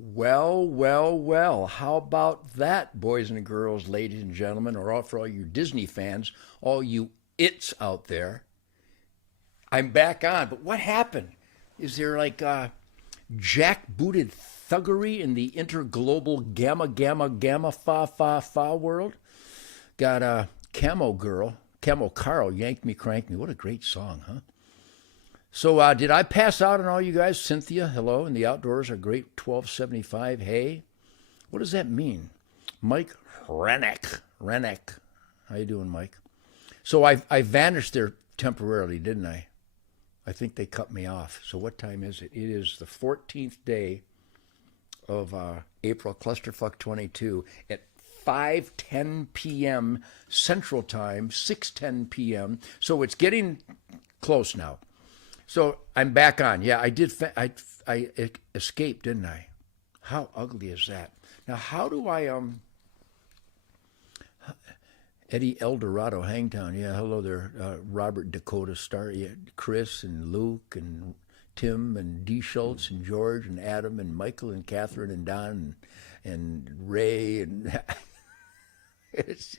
Well, well, well. How about that, boys and girls, ladies and gentlemen, or all for all you Disney fans, all you its out there? I'm back on, but what happened? Is there like jackbooted thuggery in the interglobal gamma, gamma, gamma, fa, fa, fa world? Got a Camo Girl, Camo Carl, Yank Me, Crank Me. What a great song, huh? So did I pass out on all you guys? Cynthia, hello, and the outdoors are great 1275. Hey, what does that mean? Mike Rennick. How you doing, Mike? So I vanished there temporarily, didn't I? I think they cut me off. So what time is it? It is the 14th day of April Clusterfuck 22 at 5:10 p.m. Central Time, 6:10 p.m. So it's getting close now. So I'm back on. Yeah, I did. I escaped, didn't I? How ugly is that? Now, how do I Eddie Eldorado, Hangtown. Yeah, hello there. Robert Dakota Star. Yeah, Chris and Luke and Tim and D. Schultz and George and Adam and Michael and Catherine and Don and Ray and it's,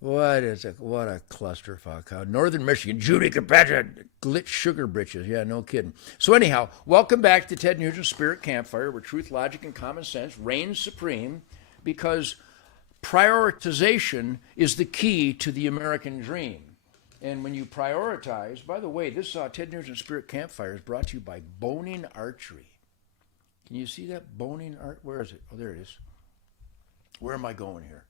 what a clusterfuck. Northern Michigan, Judy Kirkpatrick, Glitch Sugar Britches. Yeah, no kidding. So anyhow, welcome back to Ted Nugent's Spirit Campfire, where truth, logic, and common sense reign supreme, because prioritization is the key to the American dream. And when you prioritize, by the way, this Ted Nugent's Spirit Campfire is brought to you by Boning Archery. Can you see that? Boning Art? Where is it? Oh, there it is. Where am I going here?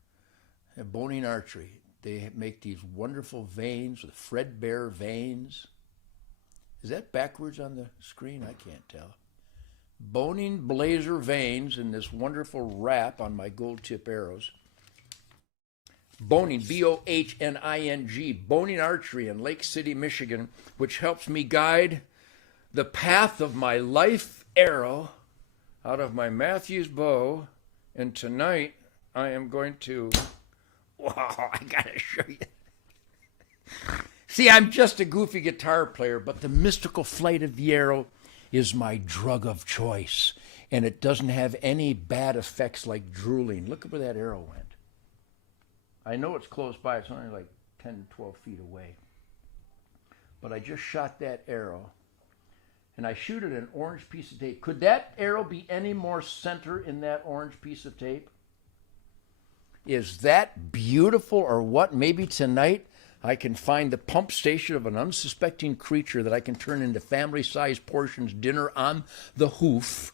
Boning Archery. They make these wonderful vanes with threadbare vanes. Is that backwards on the screen? I can't tell. Boning blazer vanes and this wonderful wrap on my gold tip arrows. Boning, B-O-H-N-I-N-G, Boning Archery in Lake City, Michigan, which helps me guide the path of my life arrow out of my Matthews bow. And tonight I am going to... Wow, I gotta show you. See, I'm just a goofy guitar player, but the mystical flight of the arrow is my drug of choice, and it doesn't have any bad effects like drooling. Look at where that arrow went. I know it's close by. It's only like 10, 12 feet away. But I just shot that arrow, and I shoot it an orange piece of tape. Could that arrow be any more center in that orange piece of tape? Is that beautiful or what? Maybe tonight I can find the pump station of an unsuspecting creature that I can turn into family-sized portions dinner on the hoof.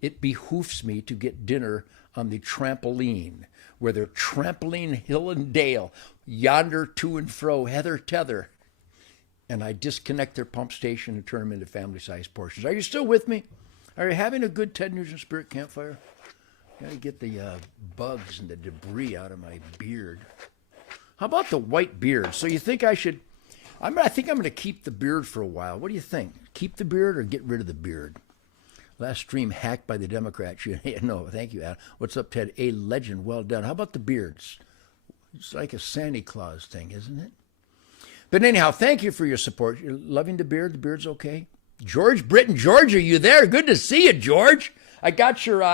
It behoofs me to get dinner on the trampoline, where they're trampling hill and dale, yonder to and fro, heather tether. And I disconnect their pump station and turn them into family-sized portions. Are you still with me? Are you having a good Ted Nugent Spirit Campfire? Got to get the bugs and the debris out of my beard. How about the white beard? So you think I should... I think I'm going to keep the beard for a while. What do you think? Keep the beard or get rid of the beard? Last stream hacked by the Democrats. No, thank you, Adam. What's up, Ted? A legend. Well done. How about the beards? It's like a Santa Claus thing, isn't it? But anyhow, thank you for your support. You're loving the beard? The beard's okay? George Britton. George, are you there? Good to see you, George. I got your...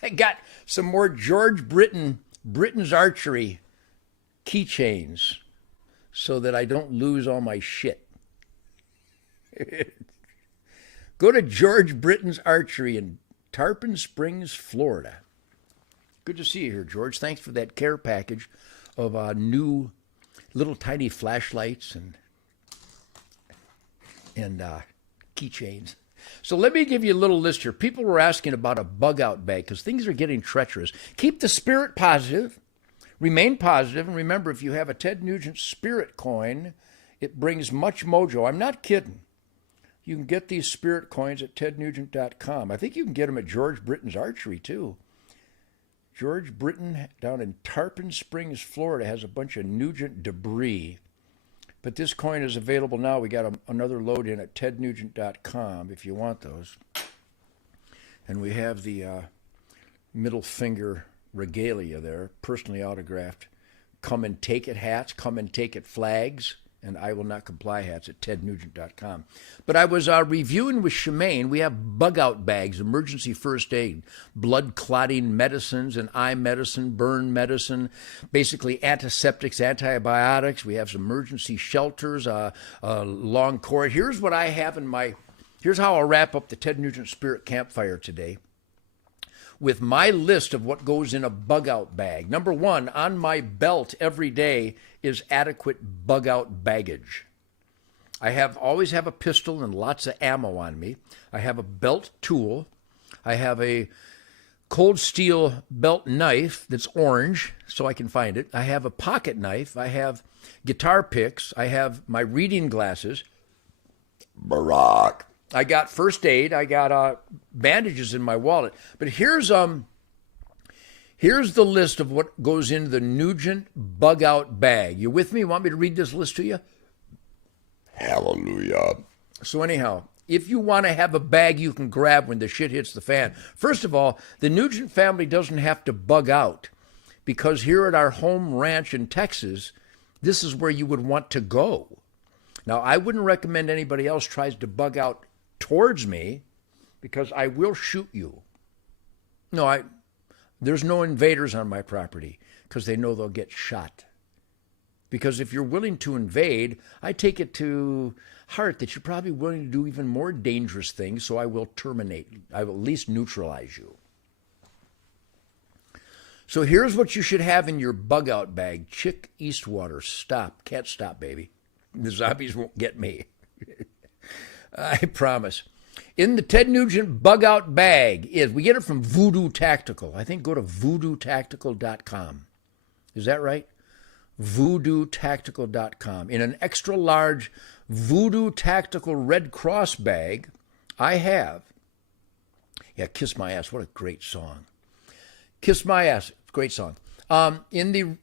I got some more George Britton's Archery keychains so that I don't lose all my shit. Go to George Britton's Archery in Tarpon Springs, Florida. Good to see you here, George. Thanks for that care package of new little tiny flashlights and keychains. So let me give you a little list here. People were asking about a bug out bag because things are getting treacherous. Keep the spirit positive. Remain positive. And remember, if you have a Ted Nugent spirit coin, it brings much mojo. I'm not kidding. You can get these spirit coins at tednugent.com. I think you can get them at George Britton's Archery, too. George Britton down in Tarpon Springs, Florida, has a bunch of Nugent debris. But this coin is available now. We got another load in at tednugent.com if you want those. And we have the middle finger regalia there, personally autographed. Come and take it hats, come and take it flags. and I will not comply hats at tednugent.com. But I was reviewing with Shemaine. We have bug out bags, emergency first aid, blood clotting medicines and eye medicine, burn medicine, basically antiseptics, antibiotics. We have some emergency shelters, long cord. Here's what I have in my, here's how I'll wrap up the Ted Nugent Spirit Campfire today with my list of what goes in a bug out bag. Number one, on my belt every day is adequate bug out baggage. I always have a pistol and lots of ammo on me. I have a belt tool. I have a cold steel belt knife that's orange so I can find it. I have a pocket knife. I have guitar picks. I have my reading glasses. Barack. I got first aid. I got bandages in my wallet. But here's the list of what goes into the Nugent bug out bag. You with me? Want me to read this list to you? Hallelujah. So anyhow, if you want to have a bag you can grab when the shit hits the fan, first of all, the Nugent family doesn't have to bug out, because here at our home ranch in Texas, this is where you would want to go. Now, I wouldn't recommend anybody else tries to bug out towards me, because I will shoot you. No, there's no invaders on my property, because they know they'll get shot. Because if you're willing to invade, I take it to heart that you're probably willing to do even more dangerous things, so I will terminate. I will at least neutralize you. So here's what you should have in your bug out bag. Chick Eastwater. Stop. Can't stop, baby. The zombies won't get me. I promise. In the Ted Nugent bug out bag we get it from Voodoo Tactical. I think go to voodoo-tactical.com. Is that right? voodoo-tactical.com. In an extra large Voodoo Tactical Red Cross bag, I have, Kiss My Ass, what a great song. Kiss My Ass, great song. In the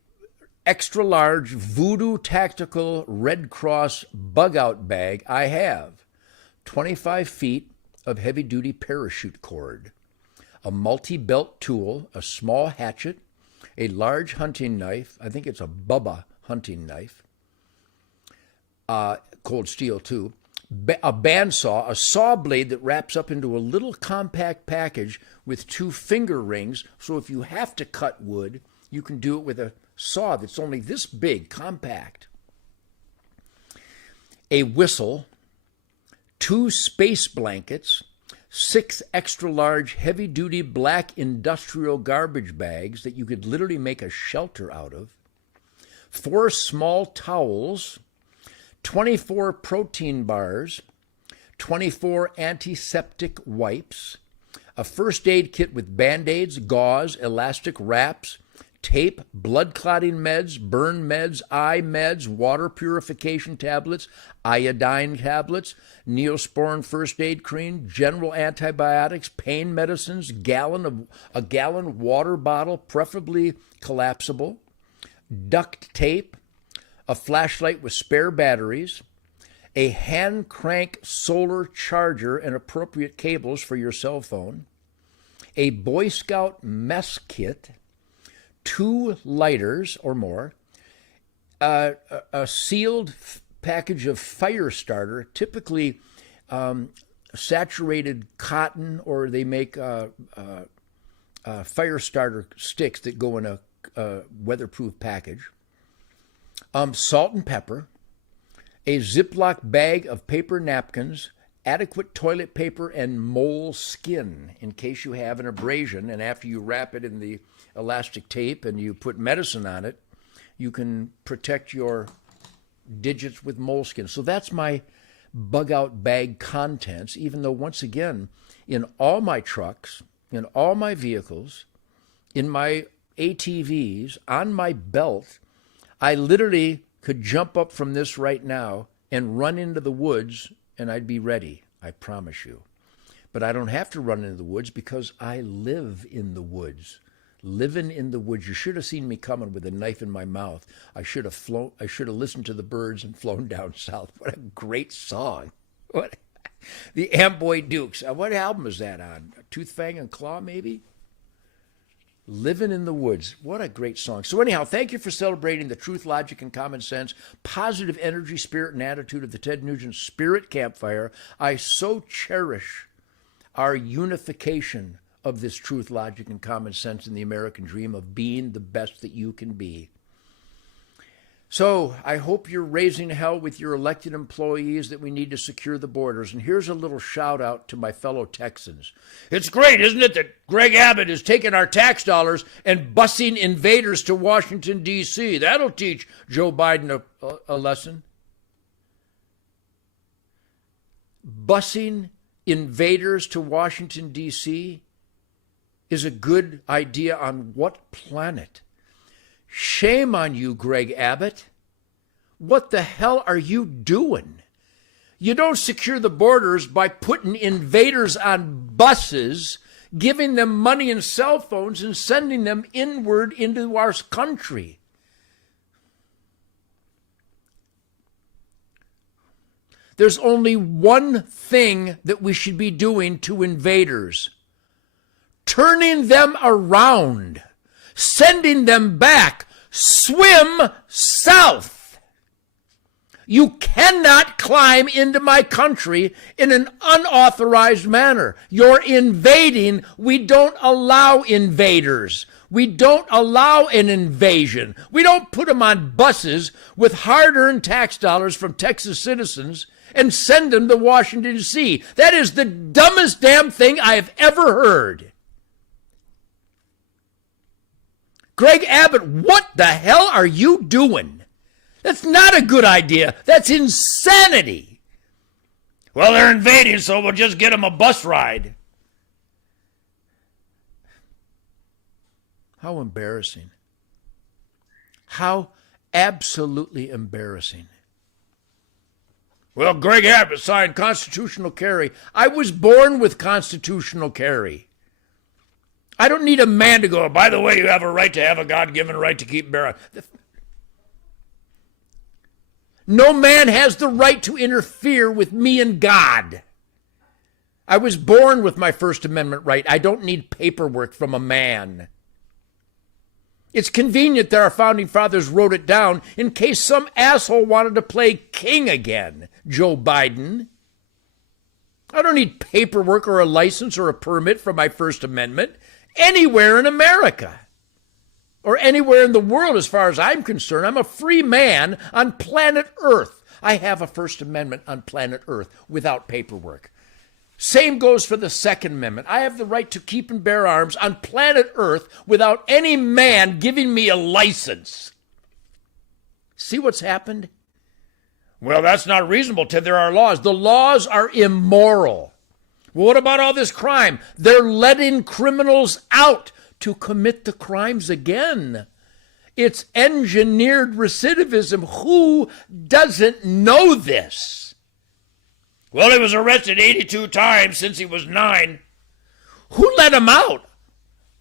extra large Voodoo Tactical Red Cross bug out bag, I have 25 feet of heavy-duty parachute cord, a multi-belt tool, a small hatchet, a large hunting knife, I think it's a Bubba hunting knife, cold steel too, a bandsaw, a saw blade that wraps up into a little compact package with 2 finger rings, so if you have to cut wood, you can do it with a saw that's only this big, compact. A whistle, 2 space blankets, 6 extra large heavy-duty black industrial garbage bags that you could literally make a shelter out of, 4 small towels, 24 protein bars, 24 antiseptic wipes, a first aid kit with Band-Aids, gauze, elastic wraps, tape, blood clotting meds, burn meds, eye meds, water purification tablets, iodine tablets, Neosporin first aid cream, general antibiotics, pain medicines, a gallon water bottle, preferably collapsible, duct tape, a flashlight with spare batteries, a hand crank solar charger and appropriate cables for your cell phone, a Boy Scout mess kit, 2 lighters or more, a sealed package of fire starter, typically saturated cotton, or they make fire starter sticks that go in a weatherproof package, salt and pepper, a Ziploc bag of paper napkins, adequate toilet paper, and mole skin in case you have an abrasion, and after you wrap it in the elastic tape and you put medicine on it, you can protect your digits with moleskin. So that's my bug out bag contents, even though, once again, in all my trucks, in all my vehicles, in my ATVs, on my belt, I literally could jump up from this right now and run into the woods and I'd be ready, I promise you. But I don't have to run into the woods because I live in the woods. Living in the woods. You should have seen me coming with a knife in my mouth. I should have listened to the birds and flown down south. What a great song. What? The Amboy Dukes. What album is that on? Tooth, Fang, and Claw, maybe? Living in the Woods. What a great song. So anyhow, thank you for celebrating the truth, logic, and common sense, positive energy, spirit, and attitude of the Ted Nugent Spirit Campfire. I so cherish our unification of this truth, logic, and common sense in the American dream of being the best that you can be. So I hope you're raising hell with your elected employees that we need to secure the borders. And here's a little shout out to my fellow Texans. It's great, isn't it, that Greg Abbott is taking our tax dollars and busing invaders to Washington, D.C. That'll teach Joe Biden a lesson. Busing invaders to Washington, D.C. is a good idea on what planet? Shame on you, Greg Abbott. What the hell are you doing? You don't secure the borders by putting invaders on buses, giving them money and cell phones, and sending them inward into our country. There's only one thing that we should be doing to invaders: turning them around, sending them back. Swim south. You cannot climb into my country in an unauthorized manner. You're invading. We don't allow invaders. We don't allow an invasion. We don't put them on buses with hard-earned tax dollars from Texas citizens and send them to Washington, D.C. That is the dumbest damn thing I have ever heard. Greg Abbott, what the hell are you doing? That's not a good idea. That's insanity. Well, they're invading, so we'll just get them a bus ride. How embarrassing. How absolutely embarrassing. Well, Greg Abbott signed constitutional carry. I was born with constitutional carry. I don't need a man to go, by the way, you have a right to have a God-given right to keep and bear arms. No man has the right to interfere with me and God. I was born with my First Amendment right. I don't need paperwork from a man. It's convenient that our founding fathers wrote it down in case some asshole wanted to play king again, Joe Biden. I don't need paperwork or a license or a permit for my First Amendment anywhere in America or anywhere in the world as far as I'm concerned. I'm a free man on planet Earth. I have a First Amendment on planet Earth without paperwork. Same goes for the Second Amendment. I have the right to keep and bear arms on planet Earth without any man giving me a license. See what's happened? Well, that's not reasonable, Ted. There are laws. The laws are immoral. Well, what about all this crime? They're letting criminals out to commit the crimes again. It's engineered recidivism. Who doesn't know this? Well, he was arrested 82 times since he was 9. Who let him out?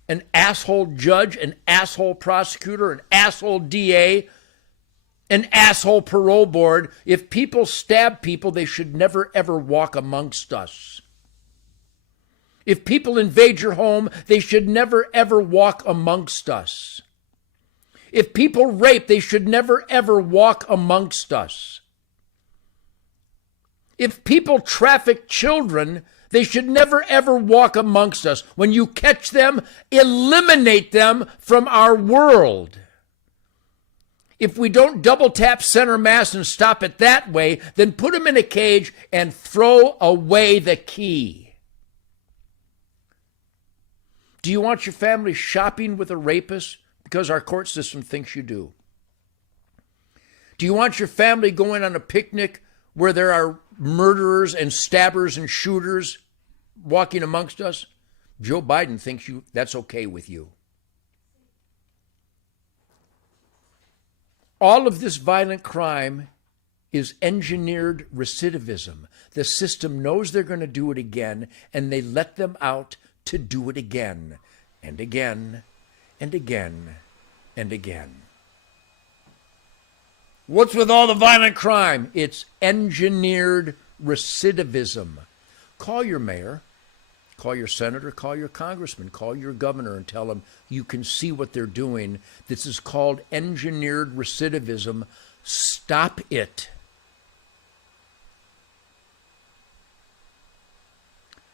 An asshole judge, an asshole prosecutor, an asshole DA, an asshole parole board. If people stab people, they should never, ever walk amongst us. If people invade your home, they should never, ever walk amongst us. If people rape, they should never, ever walk amongst us. If people traffic children, they should never, ever walk amongst us. When you catch them, eliminate them from our world. If we don't double tap center mass and stop it that way, then put them in a cage and throw away the key. Do you want your family shopping with a rapist because our court system thinks you do? Do you want your family going on a picnic where there are murderers and stabbers and shooters walking amongst us? Joe Biden thinks that's okay with you. All of this violent crime is engineered recidivism. The system knows they're going to do it again, and they let them out to do it again and again and again and again. What's with all the violent crime? It's engineered recidivism. Call your mayor. call your senator, call your congressman, call your governor and tell them you can see what they're doing. This is called engineered recidivism. Stop it.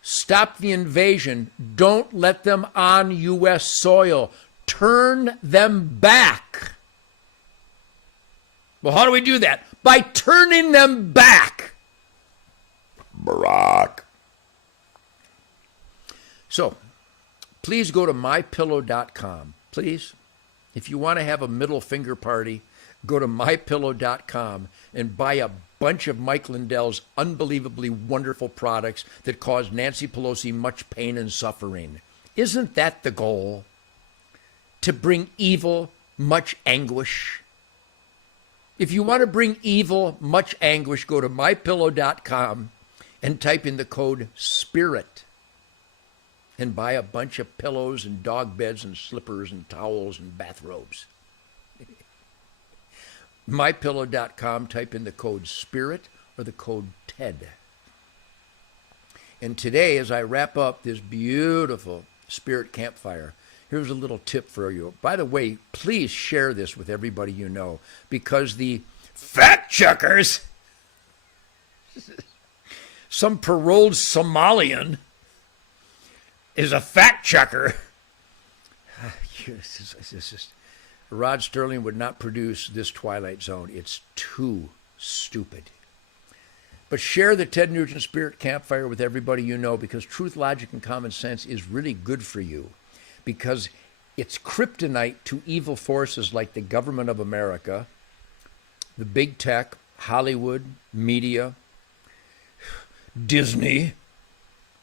Stop the invasion. Don't let them on U.S. soil. Turn them back. Well, how do we do that? By turning them back. Barack. So, please go to mypillow.com. Please. If you want to have a middle finger party, go to mypillow.com and buy a bunch of Mike Lindell's unbelievably wonderful products that cause Nancy Pelosi much pain and suffering. Isn't that the goal? To bring evil much anguish? If you want to bring evil much anguish, go to mypillow.com and type in the code SPIRIT and buy a bunch of pillows and dog beds and slippers and towels and bathrobes. mypillow.com, type in the code SPIRIT or the code TED. And today, as I wrap up this beautiful Spirit Campfire, here's a little tip for you. By the way, please share this with everybody you know, because the fact checkers, some paroled Somalian is a fact checker. Rod Sterling would not produce this Twilight Zone. It's too stupid. But share the Ted Nugent Spirit Campfire with everybody you know, because truth, logic, and common sense is really good for you, because it's kryptonite to evil forces like the government of America, the big tech, Hollywood, media, Disney.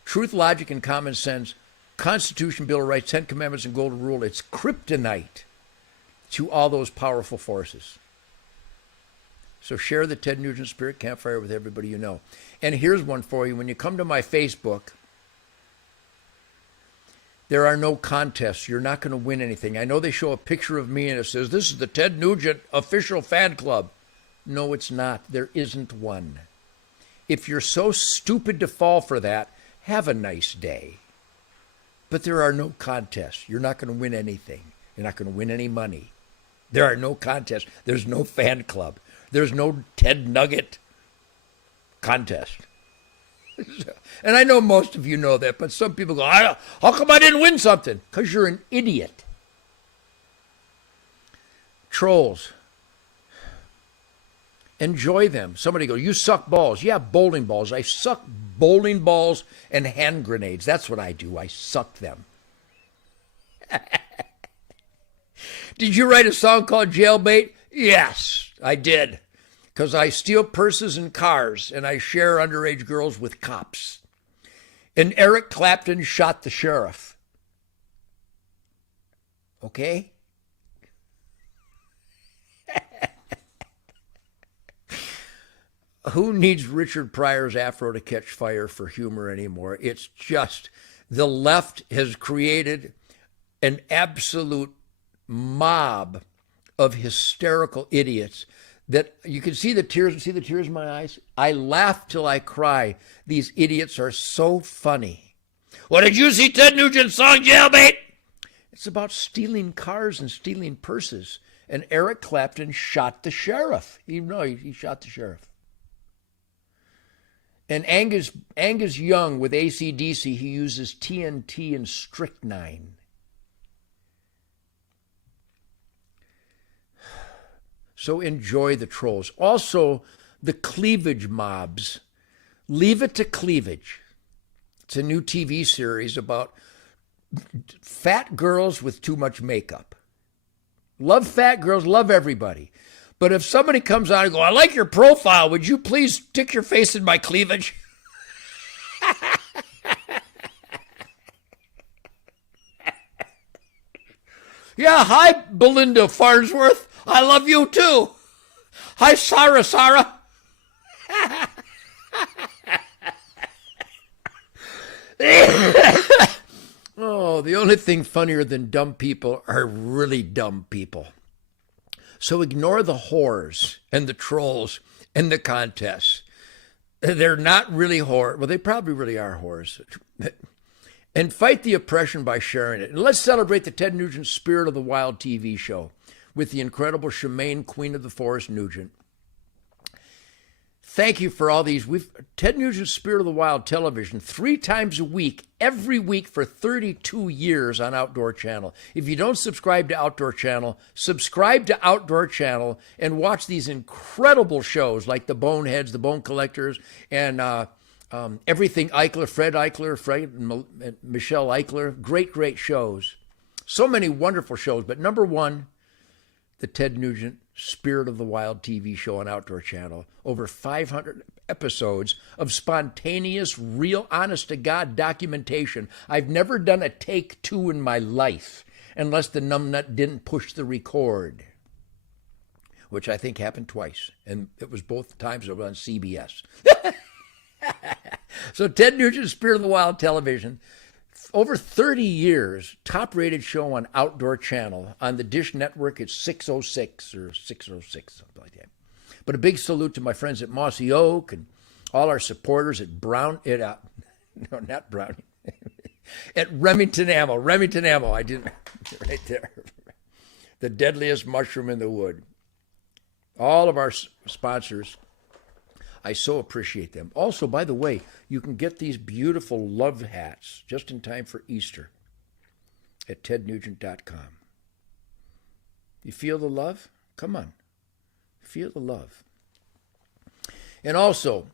Truth, logic, and common sense, Constitution, Bill of Rights, Ten Commandments, and Golden Rule, it's kryptonite to all those powerful forces. So share the Ted Nugent Spirit Campfire with everybody you know. And here's one for you. When you come to my Facebook, there are no contests. You're not going to win anything. I know they show a picture of me and it says, this is the Ted Nugent official fan club. No, it's not. There isn't one. If you're so stupid to fall for that, have a nice day. But there are no contests. You're not going to win anything. You're not going to win any money. There are no contests. There's no fan club. There's no Ted Nugget contest. And I know most of you know that, but some people go, how come I didn't win something? Because you're an idiot. Trolls. Enjoy them. Somebody goes, you suck balls. Yeah, bowling balls. I suck bowling balls and hand grenades. That's what I do. I suck them. Did you write a song called Jailbait? Yes, I did. Because I steal purses and cars, and I share underage girls with cops. And Eric Clapton shot the sheriff. Okay? Who needs Richard Pryor's afro to catch fire for humor anymore? It's just the left has created an absolute mob of hysterical idiots that you can see the tears in my eyes. I laugh till I cry. These idiots are so funny. Well, did you see Ted Nugent's song Jailbait? It's about stealing cars and stealing purses. And Eric Clapton shot the sheriff. He shot the sheriff. And Angus Young with AC/DC, he uses TNT and strychnine. So enjoy the trolls. Also, the cleavage mobs. Leave it to cleavage. It's a new TV series about fat girls with too much makeup. Love fat girls, love everybody. But if somebody comes out and goes, I like your profile, would you please stick your face in my cleavage? Yeah, hi, Belinda Farnsworth. I love you too. Hi, Sarah. Oh, the only thing funnier than dumb people are really dumb people. So ignore the whores and the trolls and the contests. They're not really whores. Well, they probably really are whores. and fight the oppression by sharing it. And let's celebrate the Ted Nugent Spirit of the Wild TV show with the incredible Shemaine, Queen of the Forest Nugent. Thank you for all these. Ted Nugent's Spirit of the Wild television 3 times a week, every week for 32 years on Outdoor Channel. If you don't subscribe to Outdoor Channel, subscribe to Outdoor Channel and watch these incredible shows like the Boneheads, the Bone Collectors, and Everything Eichler, Fred and Michelle Eichler. Great, great shows. So many wonderful shows. But number one, the Ted Nugent Spirit of the Wild TV show on Outdoor Channel. Over 500 episodes of spontaneous, real, honest-to-God documentation. I've never done a take 2 in my life unless the numbnut didn't push the record, which I think happened twice, and it was both times over on CBS. So Ted Nugent's Spirit of the Wild television, over 30 years, top-rated show on Outdoor Channel. On the Dish Network, it's 606 or 606, something like that. But a big salute to my friends at Mossy Oak and all our supporters at at Remington Ammo. I didn't, right there. The deadliest mushroom in the wood. All of our sponsors, I so appreciate them. Also, by the way, you can get these beautiful love hats just in time for Easter at tednugent.com. You feel the love? Come on. Feel the love. And also,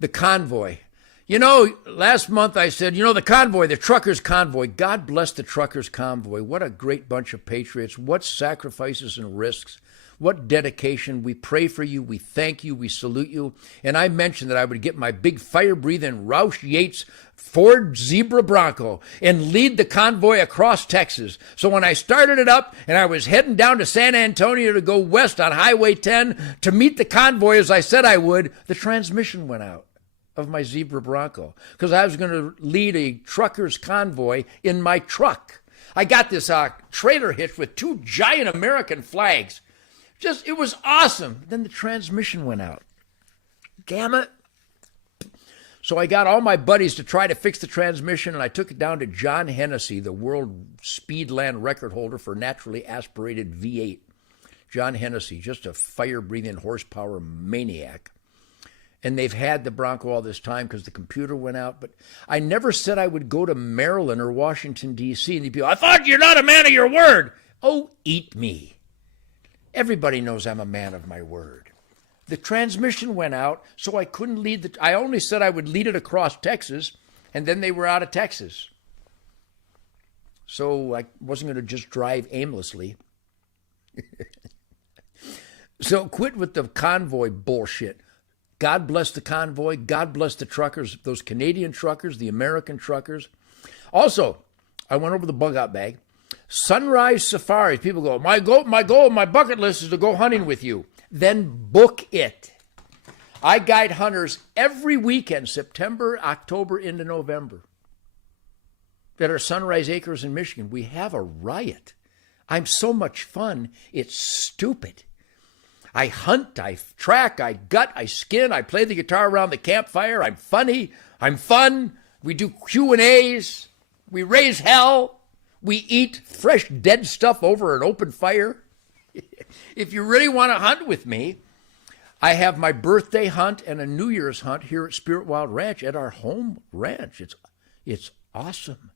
the convoy. You know, last month I said, the convoy, the truckers' convoy. God bless the truckers' convoy. What a great bunch of patriots. What sacrifices and risks. What dedication. We pray for you. We thank you. We salute you. And I mentioned that I would get my big fire-breathing Roush Yates Ford Zebra Bronco and lead the convoy across Texas. So when I started it up and I was heading down to San Antonio to go west on Highway 10 to meet the convoy as I said I would, the transmission went out of my Zebra Bronco because I was going to lead a trucker's convoy in my truck. I got this trailer hitch with 2 giant American flags. It was awesome. Then the transmission went out. Damn it. So I got all my buddies to try to fix the transmission, and I took it down to John Hennessy, the world Speedland record holder for naturally aspirated V8. John Hennessy, just a fire-breathing horsepower maniac. And they've had the Bronco all this time because the computer went out. But I never said I would go to Maryland or Washington, D.C. And people, I thought you're not a man of your word. Oh, eat me. Everybody knows I'm a man of my word. The transmission went out, so I couldn't lead I only said I would lead it across Texas, and then they were out of Texas. So I wasn't going to just drive aimlessly. So quit with the convoy bullshit. God bless the convoy. God bless the truckers, those Canadian truckers, the American truckers. Also, I went over the bug-out bag. Sunrise safaris. People go, my goal, my bucket list is to go hunting with you. Then book it. I guide hunters every weekend, September, October, into November, that are Sunrise Acres in Michigan. We have a riot. I'm so much fun, it's stupid. I hunt, I track, I gut, I skin, I play the guitar around the campfire. I'm funny, I'm fun. We do Q&As. We raise hell. We eat fresh dead stuff over an open fire. If you really want to hunt with me, I have my birthday hunt and a New Year's hunt here at Spirit Wild Ranch at our home ranch. It's awesome.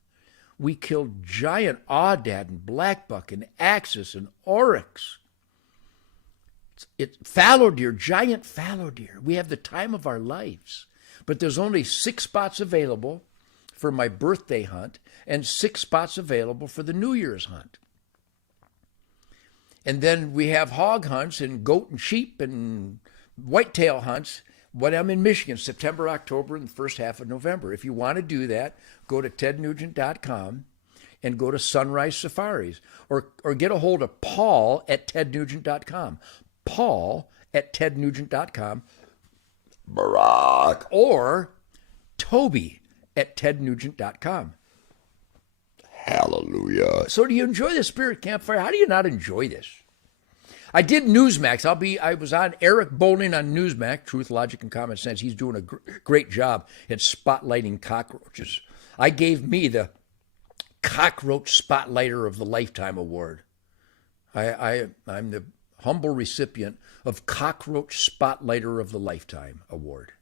We killed giant aoudad and blackbuck and axis and oryx. It's fallow deer, giant fallow deer. We have the time of our lives. But there's only 6 spots available for my birthday hunt and 6 spots available for the New Year's hunt. And then we have hog hunts and goat and sheep and whitetail hunts when I'm in Michigan, September, October, and the first half of November. If you want to do that, go to tednugent.com and go to Sunrise Safaris or get a hold of Paul at tednugent.com. Paul at tednugent.com. Barack. Or Toby at tednugent.com. Hallelujah. So do you enjoy the Spirit Campfire? How do you not enjoy this? I did Newsmax. I was on Eric Bowling on Newsmax, Truth, Logic, and Common Sense. He's doing a great job at spotlighting cockroaches. I gave me the Cockroach Spotlighter of the Lifetime Award. I'm the humble recipient of Cockroach Spotlighter of the Lifetime Award.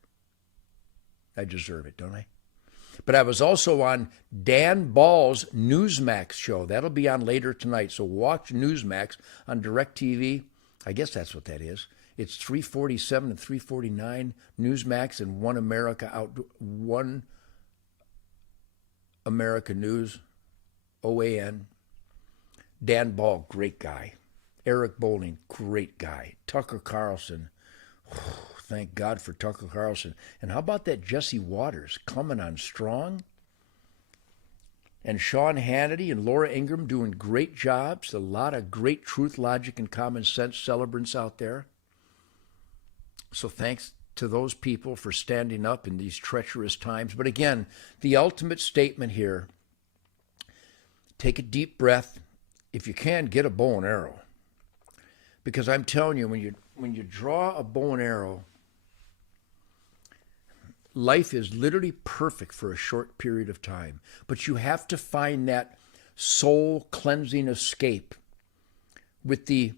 I deserve it, don't I? But I was also on Dan Ball's Newsmax show. That'll be on later tonight. So watch Newsmax on DirecTV. I guess that's what that is. It's 347 and 349 Newsmax and One America News, OAN. Dan Ball, great guy. Eric Bowling, great guy. Tucker Carlson, thank God for Tucker Carlson. And how about that Jesse Waters coming on strong? And Sean Hannity and Laura Ingraham doing great jobs. A lot of great truth, logic, and common sense celebrants out there. So thanks to those people for standing up in these treacherous times. But again, the ultimate statement here, take a deep breath. If you can, get a bow and arrow. Because I'm telling you, when you draw a bow and arrow, life is literally perfect for a short period of time. But you have to find that soul cleansing escape with the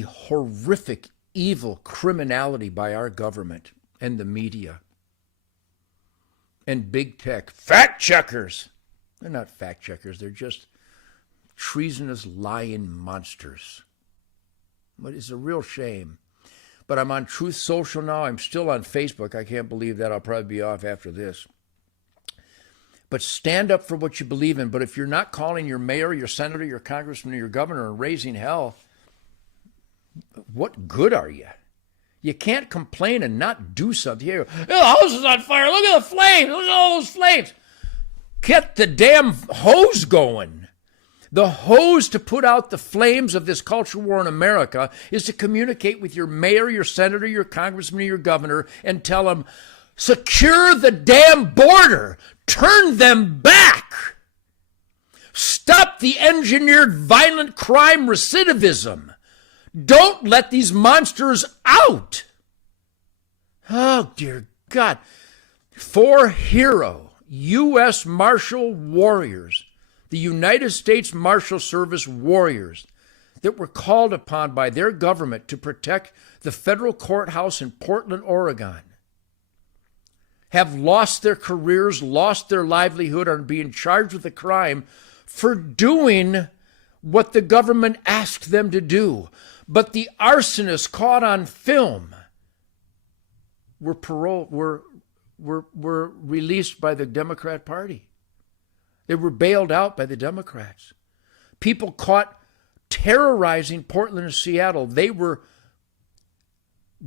horrific evil criminality by our government and the media and big tech. Fact checkers. They're not fact checkers. They're just treasonous, lying monsters. But it's a real shame. But I'm on Truth Social now. I'm still on Facebook. I can't believe that. I'll probably be off after this. But stand up for what you believe in. But if you're not calling your mayor, your senator, your congressman, or your governor and raising hell, what good are you? You can't complain and not do something. Here, the house is on fire. Look at the flames. Look at all those flames. Get the damn hose going. The hose to put out the flames of this culture war in America is to communicate with your mayor, your senator, your congressman, or your governor and tell them, secure the damn border. Turn them back. Stop the engineered violent crime recidivism. Don't let these monsters out. Oh, dear God. 4 hero U.S. Marshal warriors, the United States Marshal Service warriors that were called upon by their government to protect the federal courthouse in Portland, Oregon, have lost their careers, lost their livelihood, are being charged with a crime for doing what the government asked them to do. But the arsonists caught on film were released by the Democrat Party. They were bailed out by the Democrats. People caught terrorizing Portland and Seattle, they were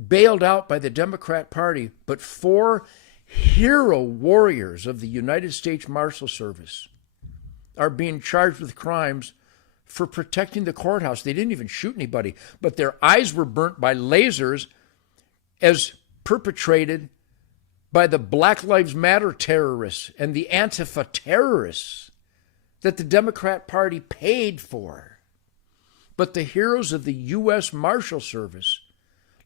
bailed out by the Democrat Party. But 4 hero warriors of the United States Marshal Service are being charged with crimes for protecting the courthouse. They didn't even shoot anybody, but their eyes were burnt by lasers as perpetrated by the Black Lives Matter terrorists and the Antifa terrorists that the Democrat Party paid for. But the heroes of the U.S. Marshal Service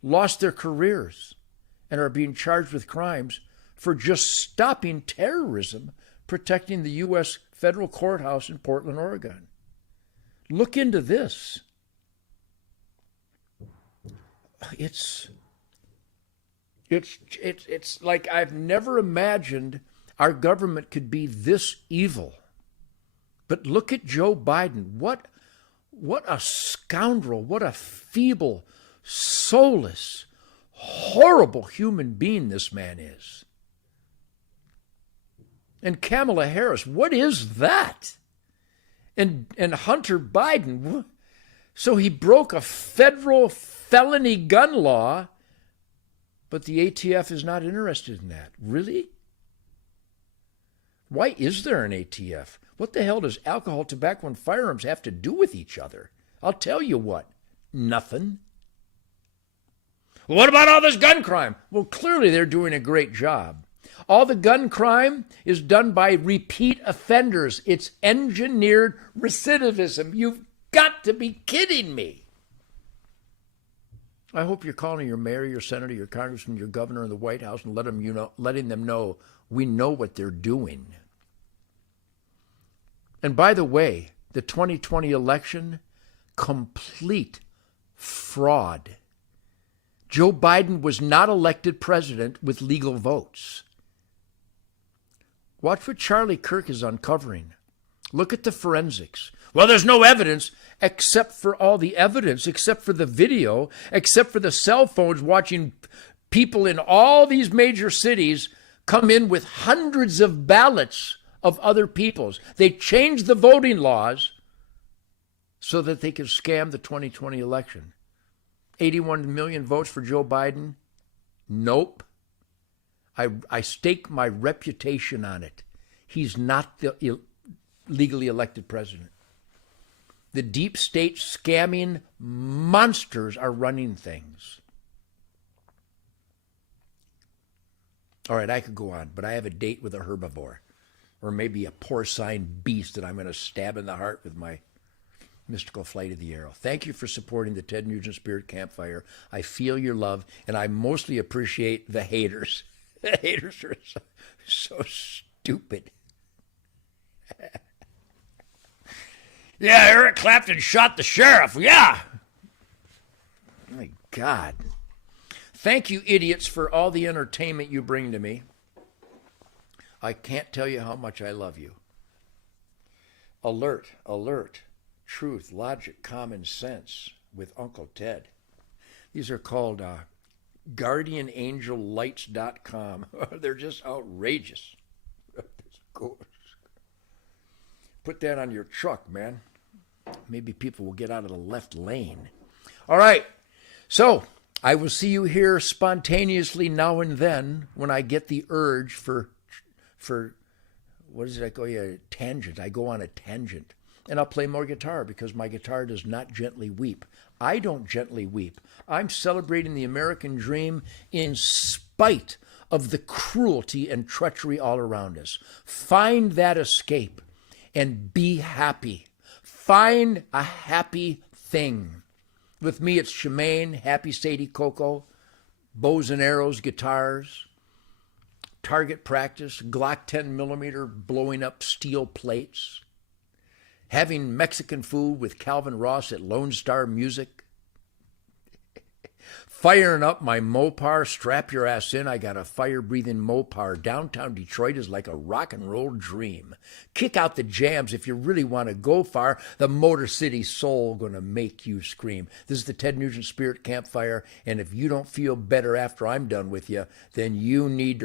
lost their careers and are being charged with crimes for just stopping terrorism, protecting the U.S. federal courthouse in Portland, Oregon. Look into this. It's like I've never imagined our government could be this evil. But look at Joe Biden. What a scoundrel. What a feeble, soulless, horrible human being this man is. And Kamala Harris, what is that? And Hunter Biden, so he broke a federal felony gun law, but the ATF is not interested in that. Really? Why is there an ATF? What the hell does alcohol, tobacco, and firearms have to do with each other? I'll tell you what, nothing. What about all this gun crime? Well, clearly they're doing a great job. All the gun crime is done by repeat offenders. It's engineered recidivism. You've got to be kidding me. I hope you're calling your mayor, your senator, your congressman, your governor in the White House and letting them know we know what they're doing. And by the way, the 2020 election, complete fraud. Joe Biden was not elected president with legal votes. Watch what Charlie Kirk is uncovering. Look at the forensics. Well, there's no evidence except for all the evidence, except for the video, except for the cell phones watching people in all these major cities come in with hundreds of ballots of other people's. They changed the voting laws so that they could scam the 2020 election. 81 million votes for Joe Biden? Nope. I stake my reputation on it. He's not the legally elected president. The deep state scamming monsters are running things. All right, I could go on, but I have a date with a herbivore, or maybe a porcine beast that I'm going to stab in the heart with my mystical flight of the arrow. Thank you for supporting the Ted Nugent Spirit Campfire. I feel your love, and I mostly appreciate the haters. The haters are so stupid. Yeah, Eric Clapton shot the sheriff. Yeah. My God. Thank you, idiots, for all the entertainment you bring to me. I can't tell you how much I love you. Alert, alert. Truth, logic, common sense with Uncle Ted. These are called guardianangellights.com. They're just outrageous. Put that on your truck, man. Maybe people will get out of the left lane. All right. So I will see you here spontaneously now and then when I get the urge for what is it? I go tangent. I go on a tangent. And I'll play more guitar because my guitar does not gently weep. I don't gently weep. I'm celebrating the American dream in spite of the cruelty and treachery all around us. Find that escape and be happy. Find a happy thing. With me, it's Shemaine, Happy Sadie Coco, bows and arrows, guitars, target practice, Glock 10 millimeter blowing up steel plates, having Mexican food with Calvin Ross at Lone Star Music, firing up my Mopar, strap your ass in. I got a fire-breathing Mopar. Downtown Detroit is like a rock and roll dream. Kick out the jams if you really want to go far. The Motor City Soul gonna make you scream. This is the Ted Nugent Spirit Campfire, and if you don't feel better after I'm done with you, then you need to